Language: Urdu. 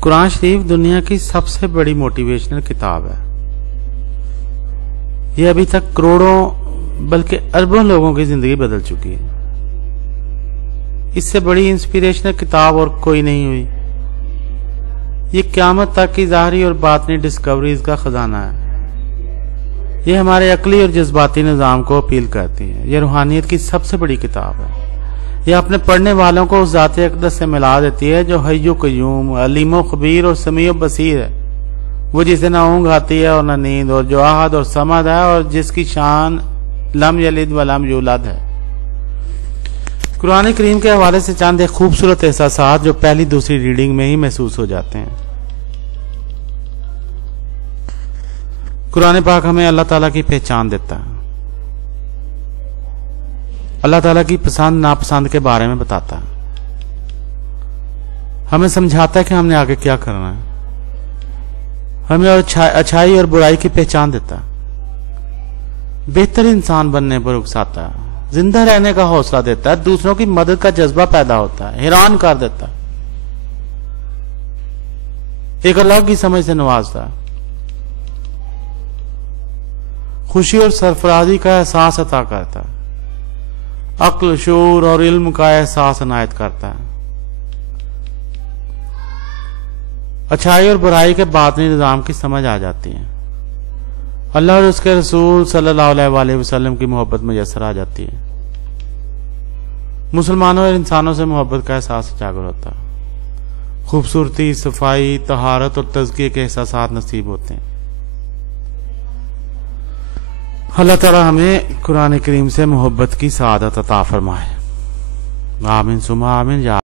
قرآن شریف دنیا کی سب سے بڑی موٹیویشنل کتاب ہے. یہ ابھی تک کروڑوں بلکہ اربوں لوگوں کی زندگی بدل چکی ہے. اس سے بڑی انسپیریشنل کتاب اور کوئی نہیں ہوئی. یہ قیامت تک کی ظاہری اور باطنی ڈسکوریز کا خزانہ ہے. یہ ہمارے عقلی اور جذباتی نظام کو اپیل کرتی ہے. یہ روحانیت کی سب سے بڑی کتاب ہے. یہ اپنے پڑھنے والوں کو اس ذات اقدس سے ملا دیتی ہے جو حی و قیوم، علیم و خبیر اور سمیع و بصیر ہے. وہ جسے نہ اونگ آتی ہے اور نہ نیند، اور جو احد اور صمد ہے، اور جس کی شان لم یلد ولم یولد ہے. قرآن کریم کے حوالے سے چند ایک خوبصورت احساسات جو پہلی دوسری ریڈنگ میں ہی محسوس ہو جاتے ہیں. قرآن پاک ہمیں اللہ تعالیٰ کی پہچان دیتا ہے. اللہ تعالیٰ کی پسند ناپسند کے بارے میں بتاتا ہے. ہمیں سمجھاتا ہے کہ ہم نے آگے کیا کرنا ہے. ہمیں اچھائی اور برائی کی پہچان دیتا ہے. بہتر انسان بننے پر اکساتا ہے. زندہ رہنے کا حوصلہ دیتا ہے. دوسروں کی مدد کا جذبہ پیدا ہوتا ہے. حیران کر دیتا ہے. ایک الگ کی سمجھ سے نوازتا ہے. خوشی اور سرفرازی کا احساس عطا کرتا ہے. عقل، شعور اور علم کا احساس عنایت کرتا ہے. اچھائی اور برائی کے باطنی نظام کی سمجھ آ جاتی ہے. اللہ اور اس کے رسول صلی اللہ علیہ وآلہ وسلم کی محبت میسر آ جاتی ہے. مسلمانوں اور انسانوں سے محبت کا احساس اجاگر ہوتا ہے. خوبصورتی، صفائی، طہارت اور تزکیے کے احساسات نصیب ہوتے ہیں. اللہ تعالی ہمیں قرآن کریم سے محبت کی سعادت عطا فرمائے. آمین ثم آمین.